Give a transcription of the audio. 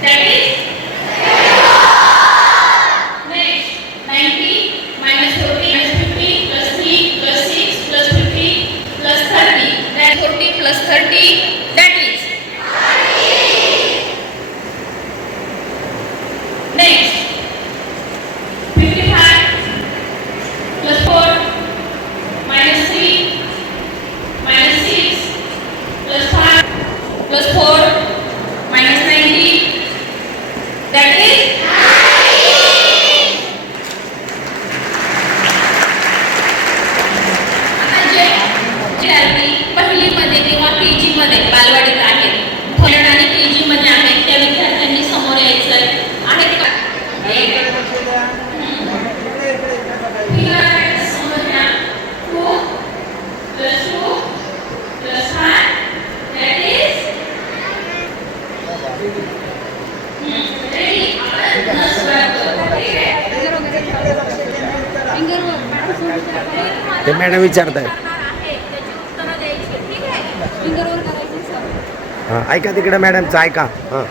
that is Next, 90 minus 40 minus 50 plus 3 plus 6 plus 50 plus 30. That 40 plus 30. ते madam विचारत आहेत ऐका तिकडे मॅडमचं ऐका. हां.